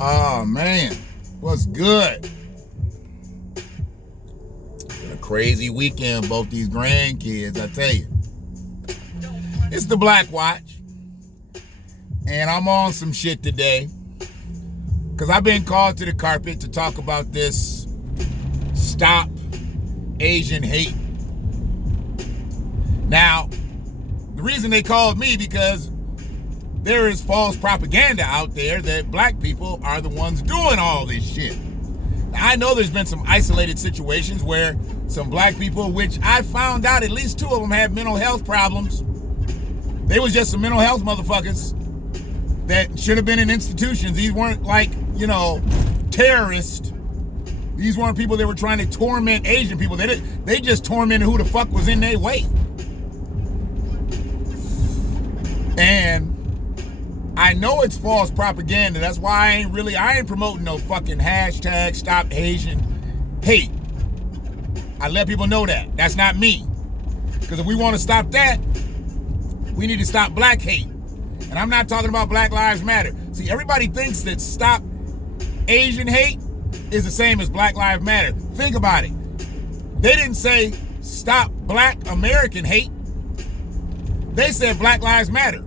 Oh man, what's good? Been a crazy weekend, both these grandkids, I tell you. It's the BlackWatch, and I'm on some shit today because I've been called to the carpet to talk about this Stop Asian Hate. Now, the reason they called me because there is false propaganda out there that black people are the ones doing all this shit. Now, I know there's been some isolated situations where some black people, which I found out at least 2 of them had mental health problems. They was just some mental health motherfuckers that should have been in institutions. These weren't like, terrorists. These weren't people that were trying to torment Asian people. They just tormented who the fuck was in their way. And I know it's false propaganda. That's why I ain't promoting no fucking hashtag Stop Asian Hate. I let people know that. That's not me. Because if we want to stop that, we need to stop black hate. And I'm not talking about Black Lives Matter. See, everybody thinks that Stop Asian Hate is the same as Black Lives Matter. Think about it. They didn't say Stop Black American Hate. They said Black Lives Matter.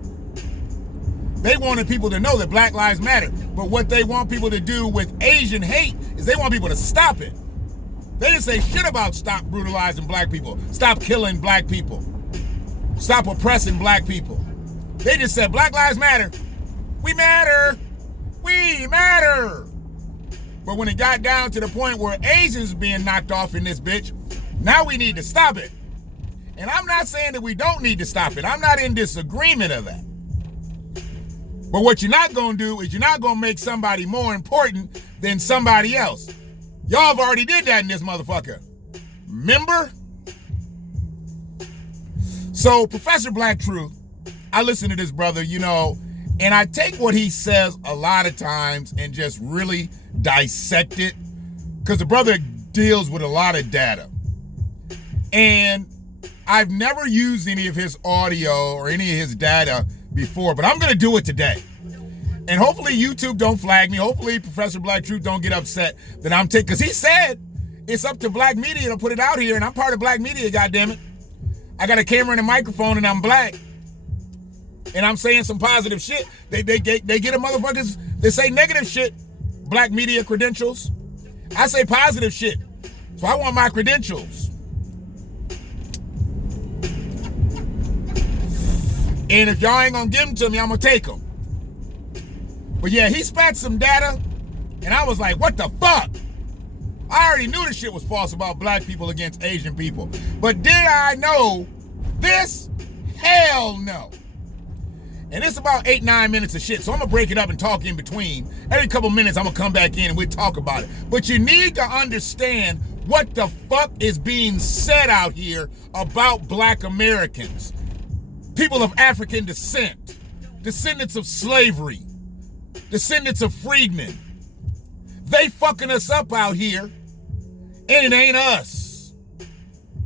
They wanted people to know that Black Lives Matter. But what they want people to do with Asian hate is they want people to stop it. They didn't say shit about stop brutalizing black people, stop killing black people, stop oppressing black people. They just said Black Lives Matter. We matter. We matter. But when it got down to the point where Asians being knocked off in this bitch, now we need to stop it. And I'm not saying that we don't need to stop it. I'm not in disagreement of that. But what you're not going to do is you're not going to make somebody more important than somebody else. Y'all have already did that in this motherfucker. Remember? So, Professor Black Truth, I listen to this brother, and I take what he says a lot of times and just really dissect it, because the brother deals with a lot of data. And I've never used any of his audio or any of his data before, but I'm going to do it today. And hopefully YouTube don't flag me. Hopefully Professor Black Truth don't get upset that I'm taking, because he said it's up to black media to put it out here, and I'm part of black media, goddammit. I got a camera and a microphone, and I'm black. And I'm saying some positive shit. They get a motherfuckers that say negative shit, black media credentials. I say positive shit. So I want my credentials. And if y'all ain't gonna give them to me, I'm gonna take them. But yeah, he spat some data, and I was like, what the fuck? I already knew the shit was false about black people against Asian people. But did I know this? Hell no. And it's about 8-9 minutes of shit, so I'm gonna break it up and talk in between. Every couple minutes, I'm gonna come back in and we'll talk about it. But you need to understand what the fuck is being said out here about black Americans. People of African descent, descendants of slavery, descendants of freedmen. They fucking us up out here, and it ain't us.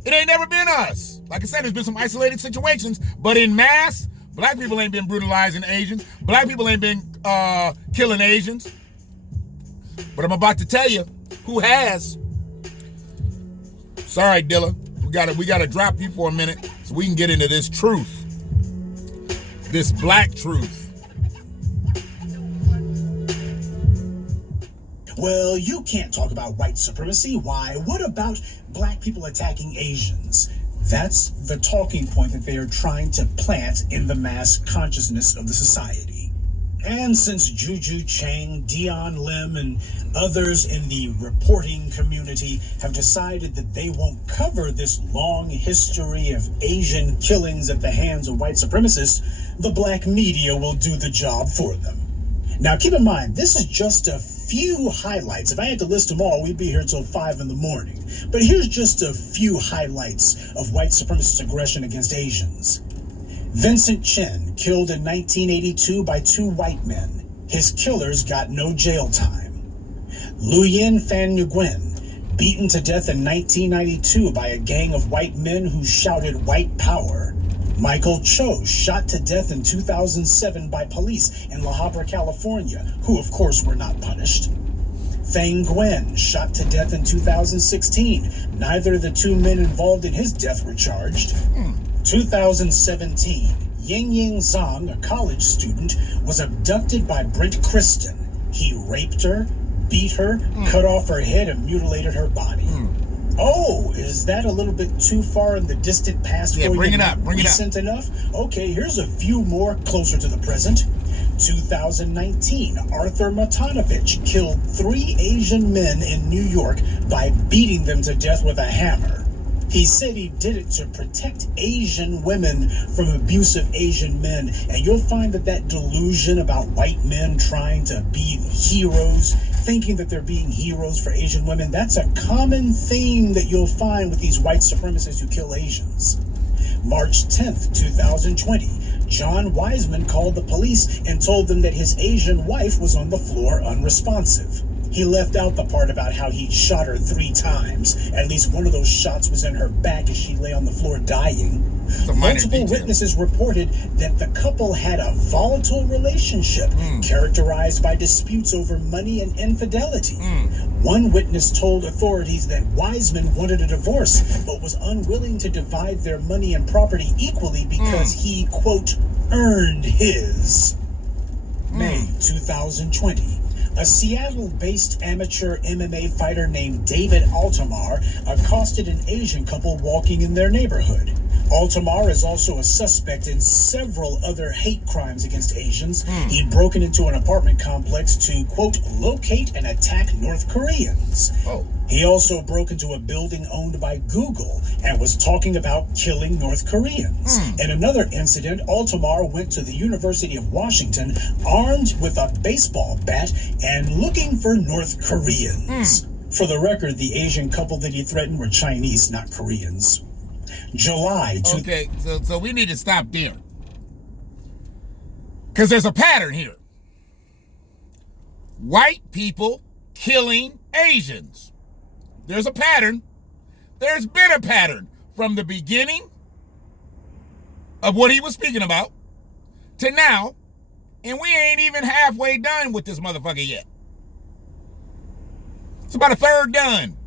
It ain't never been us. Like I said, there's been some isolated situations, but in mass, black people ain't been brutalizing Asians. Black people ain't been killing Asians. But I'm about to tell you who has. Sorry, Dilla. We gotta drop you for a minute so we can get into this truth. This black truth. Well, you can't talk about white supremacy. Why? What about black people attacking Asians? That's the talking point that they are trying to plant in the mass consciousness of the society. And since Juju Chang, Dion Lim, and others in the reporting community have decided that they won't cover this long history of Asian killings at the hands of white supremacists, the black media will do the job for them. Now, keep in mind, this is just a few highlights. If I had to list them all, we'd be here till 5 in the morning. But here's just a few highlights of white supremacist aggression against Asians. Vincent Chin, killed in 1982 by 2 white men. His killers got no jail time. Nguyen Phan Nguyen, beaten to death in 1992 by a gang of white men who shouted white power. Michael Cho, shot to death in 2007 by police in La Habra, California, who of course were not punished. Fang Gwen, shot to death in 2016. Neither of the two men involved in his death were charged. 2017, Ying Ying Zhang, a college student, was abducted by Brent Kristen. He raped her, beat her, cut off her head, and mutilated her body. Oh, is that a little bit too far in the distant past for you? Bring it up. Recent enough? Okay, here's a few more closer to the present. 2019, Arthur Matanovich killed 3 Asian men in New York by beating them to death with a hammer. He said he did it to protect Asian women from abusive Asian men. And you'll find that delusion about white men trying to be heroes, thinking that they're being heroes for Asian women, that's a common theme that you'll find with these white supremacists who kill Asians. March 10th, 2020, John Wiseman called the police and told them that his Asian wife was on the floor unresponsive. He left out the part about how he'd shot her 3 times. At least one of those shots was in her back as she lay on the floor dying. Multiple witnesses reported that the couple had a volatile relationship characterized by disputes over money and infidelity. One witness told authorities that Wiseman wanted a divorce but was unwilling to divide their money and property equally because he, quote, earned his. May 2020. A Seattle-based amateur MMA fighter named David Altamar accosted an Asian couple walking in their neighborhood. Altamar is also a suspect in several other hate crimes against Asians. He'd broken into an apartment complex to, quote, locate and attack North Koreans. He also broke into a building owned by Google and was talking about killing North Koreans. In another incident, Altamar went to the University of Washington armed with a baseball bat and looking for North Koreans. For the record, the Asian couple that he threatened were Chinese, not Koreans. July. Okay, so we need to stop there. Because there's a pattern here. White people killing Asians. There's a pattern. There's been a pattern from the beginning of what he was speaking about to now, and we ain't even halfway done with this motherfucker yet. It's about a third done.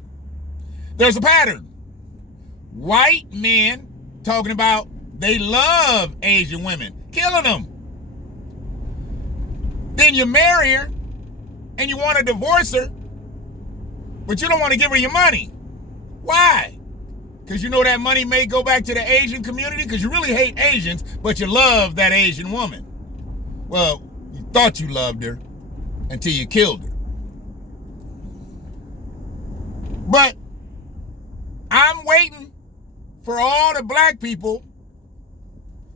There's a pattern. White men talking about they love Asian women, killing them. Then you marry her and you want to divorce her, but you don't want to give her your money. Why? Because you know that money may go back to the Asian community because you really hate Asians, but you love that Asian woman. Well, you thought you loved her until you killed her. But I'm waiting for all the black people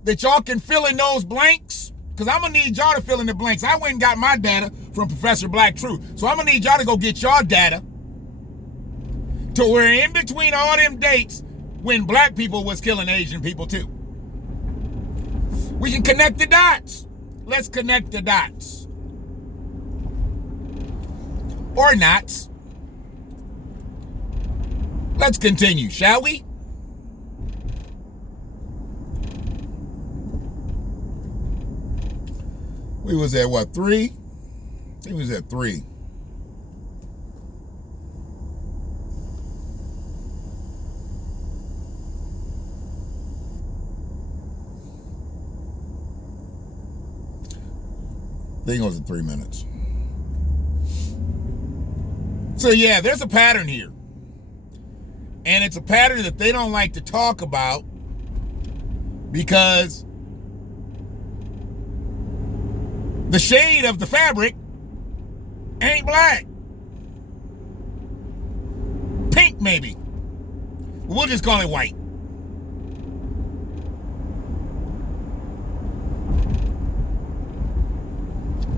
that y'all can fill in those blanks, because I'm going to need y'all to fill in the blanks. I went and got my data from Professor Black Truth. So I'm going to need y'all to go get y'all data to where in between all them dates when black people was killing Asian people too. We can connect the dots. Let's connect the dots. Or not. Let's continue, shall we? We was at what, 3? I think we was at 3. I think it was at 3 minutes. So yeah, there's a pattern here. And it's a pattern that they don't like to talk about because the shade of the fabric ain't black. Pink, maybe. We'll just call it white.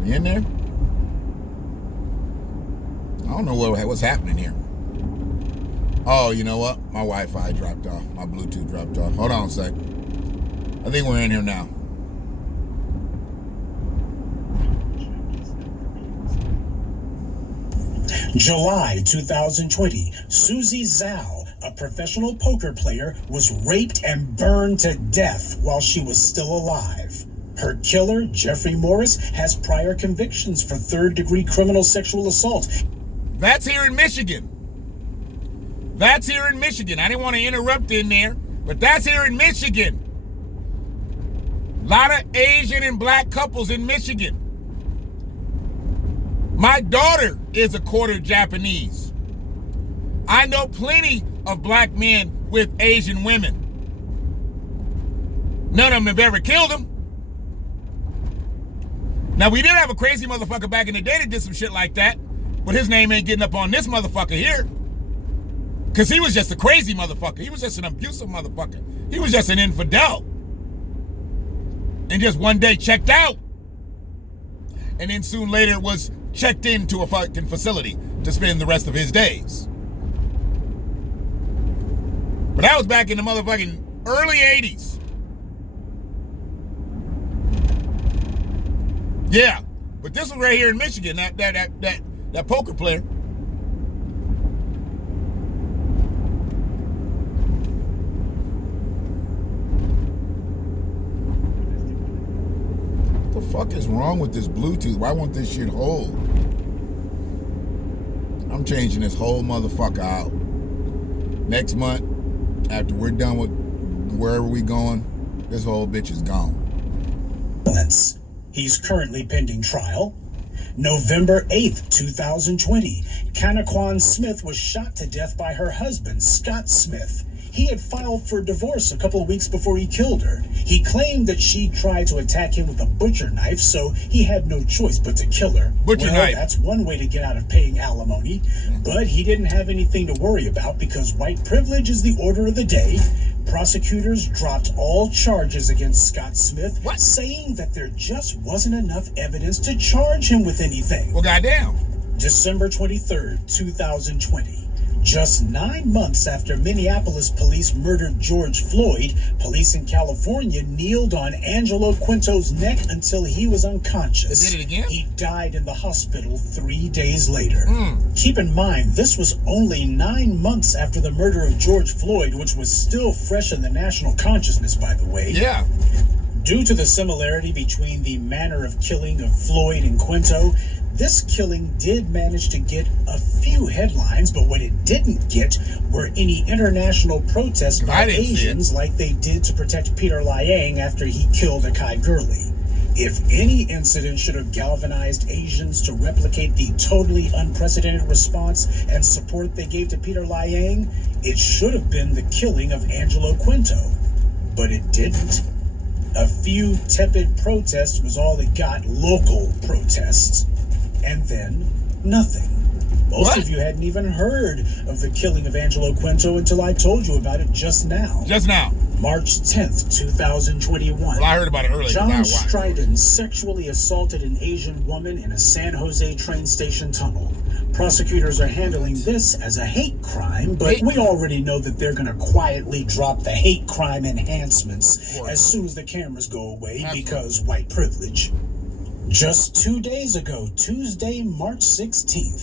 You in there? I don't know what's happening here. Oh, you know what? My Wi-Fi dropped off. My Bluetooth dropped off. Hold on a sec. I think we're in here now. July 2020, Susie Zhao, a professional poker player, was raped and burned to death while she was still alive. Her killer, Jeffrey Morris, has prior convictions for third-degree criminal sexual assault. That's here in Michigan. That's here in Michigan. I didn't want to interrupt in there, but that's here in Michigan. A lot of Asian and black couples in Michigan. My daughter is a quarter Japanese. I know plenty of black men with Asian women. None of them have ever killed them. Now, we did have a crazy motherfucker back in the day that did some shit like that, but his name ain't getting up on this motherfucker here. Because he was just a crazy motherfucker. He was just an abusive motherfucker. He was just an infidel. And just one day checked out. And then soon later was checked into a fucking facility to spend the rest of his days. But that was back in the motherfucking early 80s. Yeah, but this was right here in Michigan, that poker player. What the fuck is wrong with this Bluetooth? Why won't this shit hold? I'm changing this whole motherfucker out. Next month, after we're done with wherever we going, this whole bitch is gone. He's currently pending trial. November 8th, 2020, Kanaquan Smith was shot to death by her husband, Scott Smith. He had filed for divorce a couple of weeks before he killed her. He claimed that she tried to attack him with a butcher knife, so he had no choice but to kill her. Butcher knife. That's one way to get out of paying alimony, but he didn't have anything to worry about because white privilege is the order of the day. Prosecutors dropped all charges against Scott Smith, saying that there just wasn't enough evidence to charge him with anything. Well, goddamn. December 23rd, 2020. Just 9 months after Minneapolis police murdered George Floyd, police in California kneeled on Angelo Quinto's neck until he was unconscious. They did it again? He died in the hospital 3 days later. Keep in mind, this was only 9 months after the murder of George Floyd, which was still fresh in the national consciousness, by the way. Yeah. Due to the similarity between the manner of killing of Floyd and Quinto, this killing did manage to get a few headlines, but what it didn't get were any international protests by Asians like they did to protect Peter Liang after he killed Akai Gurley. If any incident should have galvanized Asians to replicate the totally unprecedented response and support they gave to Peter Liang, it should have been the killing of Angelo Quinto. But it didn't. A few tepid protests was all it got, local protests. And then, nothing. Most of you hadn't even heard of the killing of Angelo Quinto until I told you about it just now. Just now. March 10th, 2021. Well, I heard about it earlier. John Stryden sexually assaulted an Asian woman in a San Jose train station tunnel. Prosecutors are handling this as a hate crime, but we already know that they're going to quietly drop the hate crime enhancements as soon as the cameras go away because white privilege. Just 2 days ago, Tuesday, March 16th,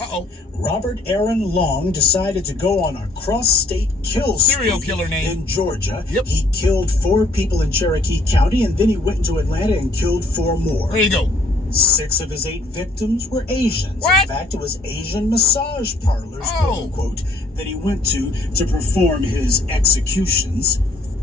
Robert Aaron Long decided to go on a cross-state kill serial killer name in Georgia. He killed 4 people in Cherokee County, and then he went into Atlanta and killed 4 more. There you go. 6 of his 8 victims were Asians. In fact, it was Asian massage parlors, quote-unquote, that he went to perform his executions.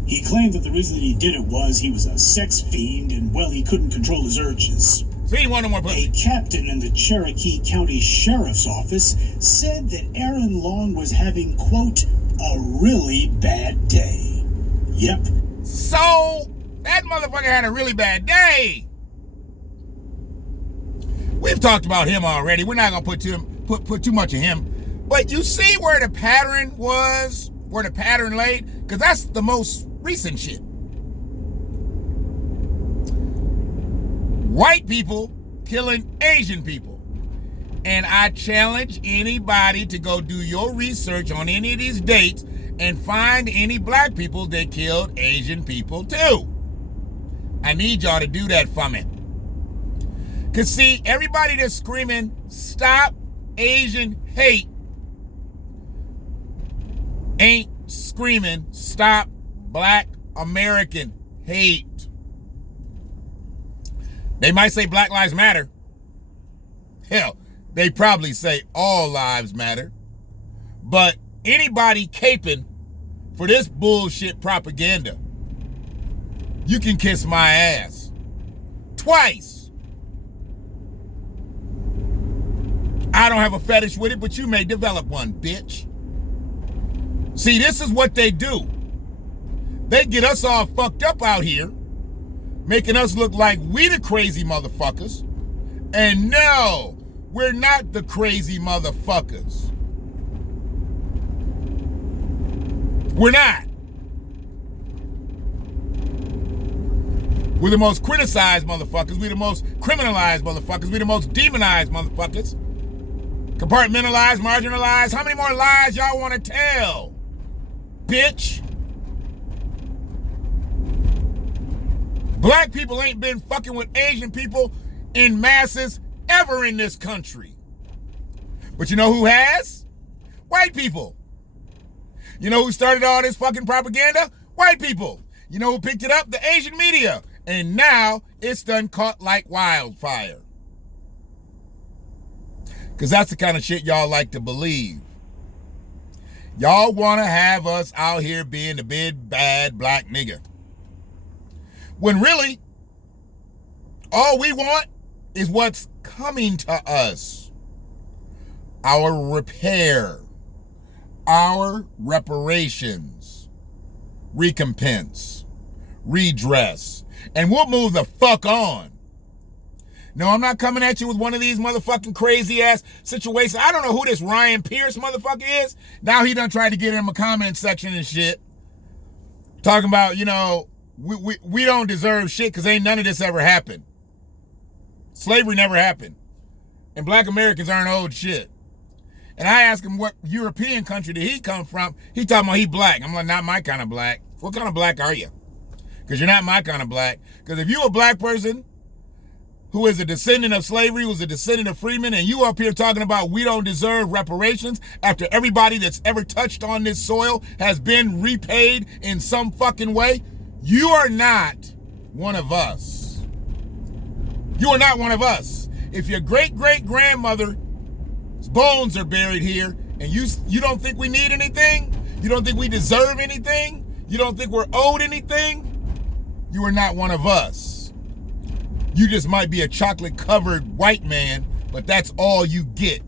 He claimed that the reason that he did it was he was a sex fiend and, well, he couldn't control his urges. A captain in the Cherokee County Sheriff's Office said that Aaron Long was having, quote, a really bad day. Yep. So, that motherfucker had a really bad day. We've talked about him already. We're not going to put too much of him. But you see where the pattern was, where the pattern laid? Because that's the most recent shit. White people killing Asian people. And I challenge anybody to go do your research on any of these dates and find any black people that killed Asian people too. I need y'all to do that for me. Because see, everybody that's screaming, stop Asian hate, ain't screaming, stop Black American hate. They might say Black Lives Matter. Hell, they probably say all lives matter. But anybody caping for this bullshit propaganda, you can kiss my ass. Twice. I don't have a fetish with it, but you may develop one, bitch. See, this is what they do. They get us all fucked up out here, making us look like we the crazy motherfuckers. And no, we're not the crazy motherfuckers. We're not. We're the most criticized motherfuckers. We're the most criminalized motherfuckers. We're the most demonized motherfuckers. Compartmentalized, marginalized. How many more lies y'all want to tell? Bitch. Black people ain't been fucking with Asian people in masses ever in this country. But you know who has? White people. You know who started all this fucking propaganda? White people. You know who picked it up? The Asian media. And now it's done caught like wildfire. Because that's the kind of shit y'all like to believe. Y'all want to have us out here being the big, bad black nigga. When really, all we want is what's coming to us. Our repair. Our reparations. Recompense. Redress. And we'll move the fuck on. No, I'm not coming at you with one of these motherfucking crazy ass situations. I don't know who this Ryan Pierce motherfucker is. Now he done tried to get in my comment section and shit. Talking about, you know, we don't deserve shit because ain't none of this ever happened. Slavery never happened. And black Americans aren't owed shit. And I asked him what European country did he come from. He talking about he black. I'm like, not my kind of black. What kind of black are you? Because you're not my kind of black. Because if you a black person who is a descendant of slavery, who's a descendant of freemen, and you up here talking about we don't deserve reparations after everybody that's ever touched on this soil has been repaid in some fucking way, you are not one of us. You are not one of us. If your great-great-grandmother's bones are buried here and you don't think we need anything, you don't think we deserve anything, you don't think we're owed anything, you are not one of us. You just might be a chocolate-covered white man, but that's all you get.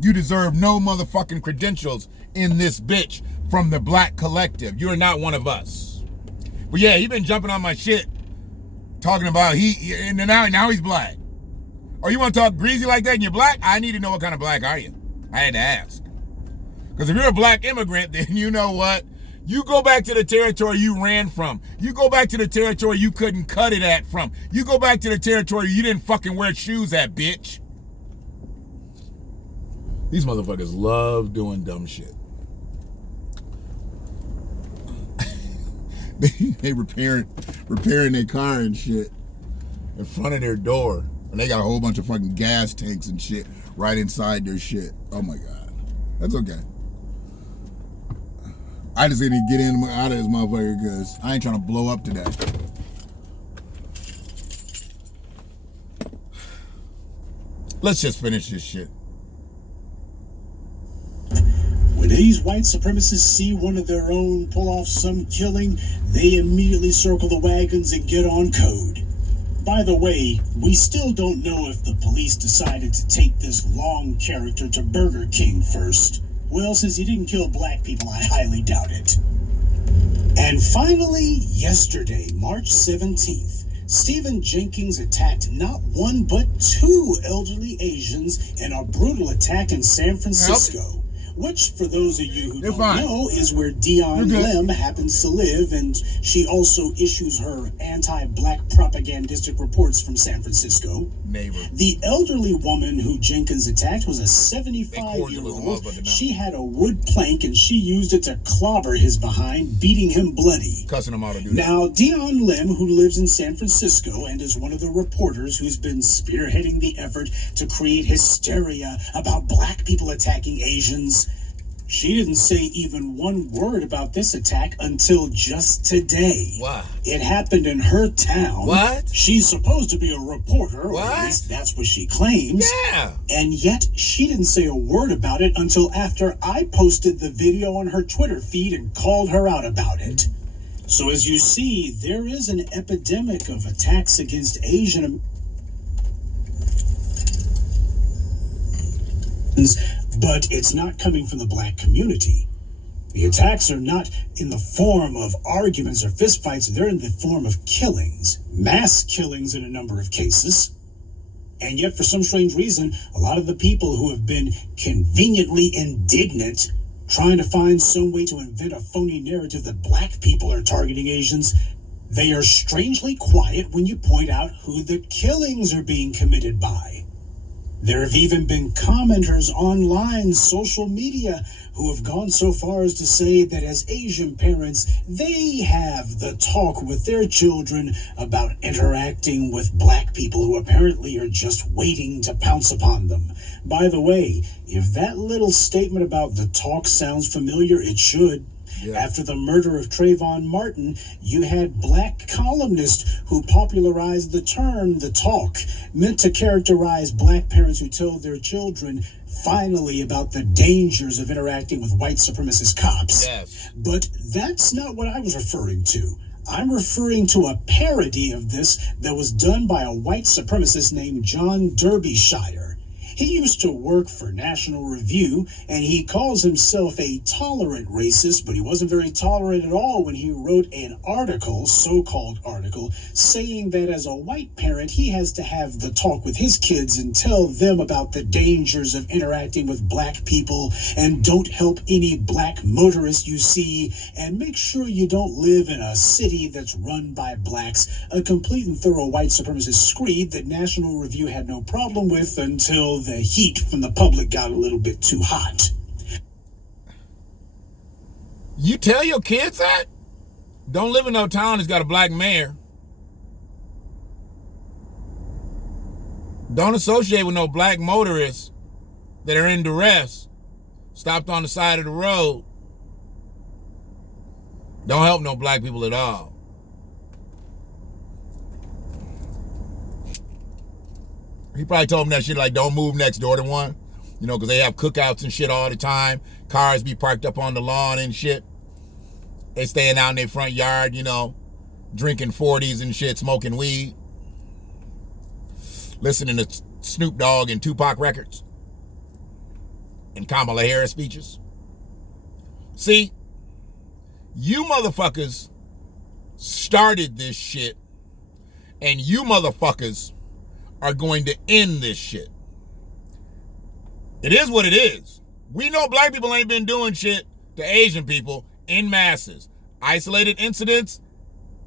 You deserve no motherfucking credentials in this bitch from the black collective. You are not one of us. But yeah, he been jumping on my shit, talking about and now he's black. Or you want to talk greasy like that and you're black? I need to know what kind of black are you? I had to ask. Because if you're a black immigrant, then you know what? You go back to the territory you ran from. You go back to the territory you couldn't cut it at from. You go back to the territory you didn't fucking wear shoes at, bitch. These motherfuckers love doing dumb shit. they repairing their car and shit in front of their door. And they got a whole bunch of fucking gas tanks and shit right inside their shit. Oh my God. That's okay. I just need to get out of this motherfucker because I ain't trying to blow up today. Let's just finish this shit. When these white supremacists see one of their own pull off some killing, they immediately circle the wagons and get on code. By the way, we still don't know if the police decided to take this long character to Burger King first. Well, since he didn't kill black people, I highly doubt it. And finally, yesterday, March 17th, Stephen Jenkins attacked not one but two elderly Asians in a brutal attack in San Francisco. Which, for those of you who don't know, is where Dion Lim happens to live, and she also issues her anti-black propagandistic reports from San Francisco. Neighbor. The elderly woman who Jenkins attacked was a 75-year-old. She had a wood plank, and she used it to clobber his behind, beating him bloody. Cussing him out to do that. Now, Dion Lim, who lives in San Francisco and is one of the reporters who's been spearheading the effort to create hysteria about black people attacking Asians, She didn't say even one word about this attack until just today. What? It happened in her town. What? She's supposed to be a reporter, what? Or at least that's what she claims. Yeah. And yet, she didn't say a word about it until after I posted the video on her Twitter feed and called her out about it. So as you see, there is an epidemic of attacks against Asian Americans, but it's not coming from the black community. The attacks are not in the form of arguments or fistfights, they're in the form of killings, mass killings in a number of cases. And yet, for some strange reason, a lot of the people who have been conveniently indignant, trying to find some way to invent a phony narrative that black people are targeting Asians, they are strangely quiet when you point out who the killings are being committed by. There have even been commenters online, social media, who have gone so far as to say that as Asian parents, they have the talk with their children about interacting with black people who apparently are just waiting to pounce upon them. By the way, if that little statement about the talk sounds familiar, it should. Yeah. After the murder of Trayvon Martin, you had black columnists who popularized the term the talk, meant to characterize black parents who tell their children finally about the dangers of interacting with white supremacist cops. Yes. But that's not what I was referring to. I'm referring to a parody of this that was done by a white supremacist named John Derbyshire. He used to work for National Review, and he calls himself a tolerant racist, but he wasn't very tolerant at all when he wrote an article, so-called article, saying that as a white parent, he has to have the talk with his kids and tell them about the dangers of interacting with black people, and don't help any black motorists you see, and make sure you don't live in a city that's run by blacks, a complete and thorough white supremacist screed that National Review had no problem with until the heat from the public got a little bit too hot. You tell your kids that? Don't live in no town that's got a black mayor. Don't associate with no black motorists that are in duress, stopped on the side of the road. Don't help no black people at all. He probably told him that shit like, don't move next door to one. You know, because they have cookouts and shit all the time. Cars be parked up on the lawn and shit. They staying out in their front yard, you know, drinking 40s and shit, smoking weed. Listening to Snoop Dogg and Tupac records. And Kamala Harris speeches. See, you motherfuckers started this shit. And you motherfuckers are going to end this shit. It is what it is. We know black people ain't been doing shit to Asian people in masses. Isolated incidents,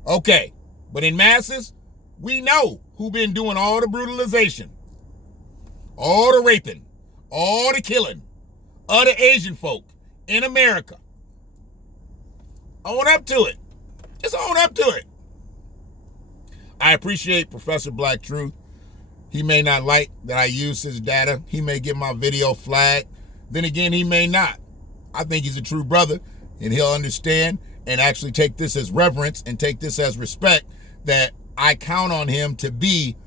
okay. But in masses, we know who been doing all the brutalization, all the raping, all the killing of the Asian folk in America. Own up to it. Just own up to it. I appreciate Professor Black Truth. He may not like that I use his data. He may get my video flagged. Then again, he may not. I think he's a true brother, and he'll understand and actually take this as reverence and take this as respect that I count on him to be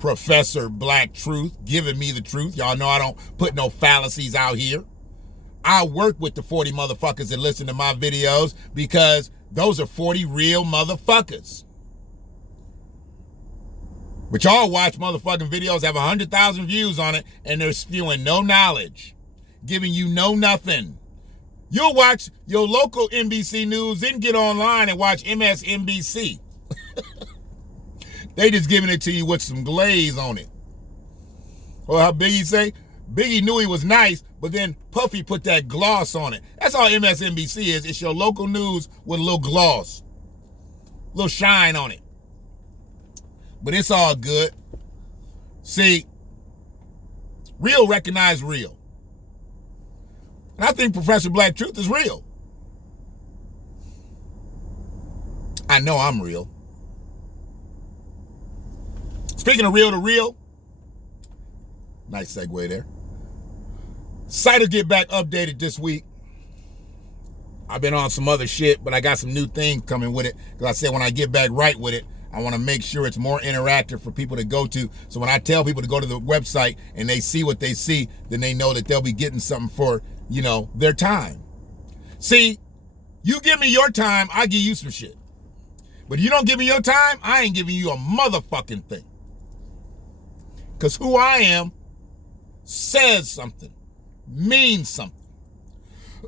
Professor Black Truth, giving me the truth. Y'all know I don't put no fallacies out here. I work with the 40 motherfuckers that listen to my videos because those are 40 real motherfuckers. But y'all watch motherfucking videos, have 100,000 views on it, and they're spewing no knowledge, giving you no nothing. You'll watch your local NBC News, then get online and watch MSNBC. They just giving it to you with some glaze on it. Or how Biggie say? Biggie knew he was nice, but then Puffy put that gloss on it. That's all MSNBC is. It's your local news with a little gloss, a little shine on it. But it's all good. See, real recognize real. And I think Professor Black Truth is real. I know I'm real. Speaking of real to real, nice segue there. Site will get back updated this week. I've been on some other shit, but I got some new things coming with it. Because I said when I get back right with it, I want to make sure it's more interactive for people to go to. So when I tell people to go to the website and they see what they see, then they know that they'll be getting something for, you know, their time. See, you give me your time, I give you some shit. But if you don't give me your time, I ain't giving you a motherfucking thing. Because who I am says something, means something.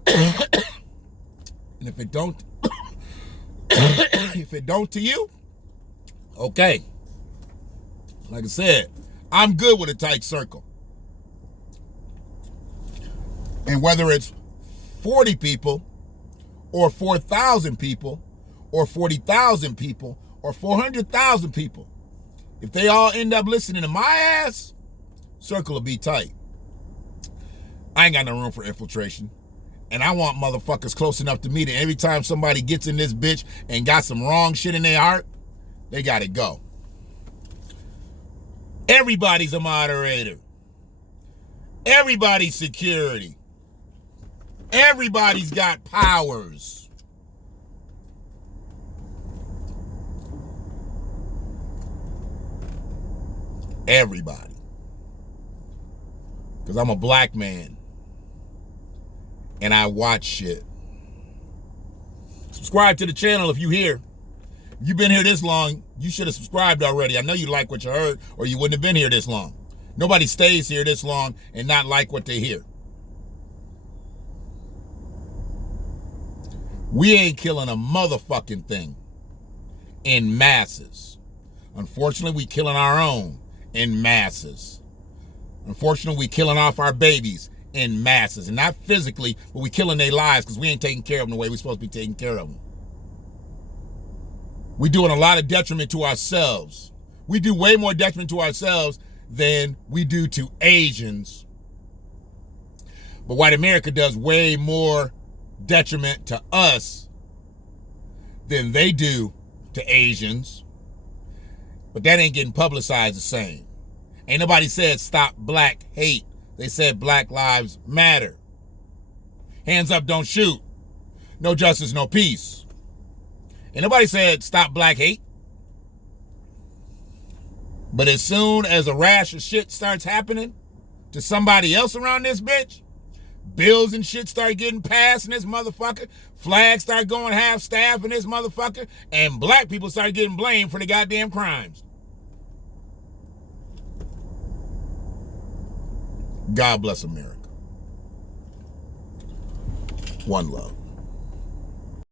And if it don't, if it don't to you, okay. Like I said, I'm good with a tight circle. And whether it's 40 people or 4,000 people or 40,000 people or 400,000 people, if they all end up listening to my ass, circle will be tight. I ain't got no room for infiltration. And I want motherfuckers close enough to me that every time somebody gets in this bitch and got some wrong shit in their heart, they gotta go. Everybody's a moderator. Everybody's security. Everybody's got powers. Everybody. Because I'm a black man. And I watch shit. Subscribe to the channel if you're here. If you've been here this long, you should have subscribed already. I know you like what you heard, or you wouldn't have been here this long. Nobody stays here this long and not like what they hear. We ain't killing a motherfucking thing in masses. Unfortunately, we killing our own in masses. Unfortunately, we killing off our babies in masses, and not physically, but we killing their lives because we ain't taking care of them the way we're supposed to be taking care of them. We doing a lot of detriment to ourselves. We do way more detriment to ourselves than we do to Asians. But white America does way more detriment to us than they do to Asians. But that ain't getting publicized the same. Ain't nobody said stop black hate. They said Black Lives Matter. Hands up, don't shoot. No justice, no peace. And nobody said stop black hate. But as soon as a rash of shit starts happening to somebody else around this bitch, bills and shit start getting passed in this motherfucker, flags start going half-staff in this motherfucker, and black people start getting blamed for the goddamn crimes. God bless America. One love.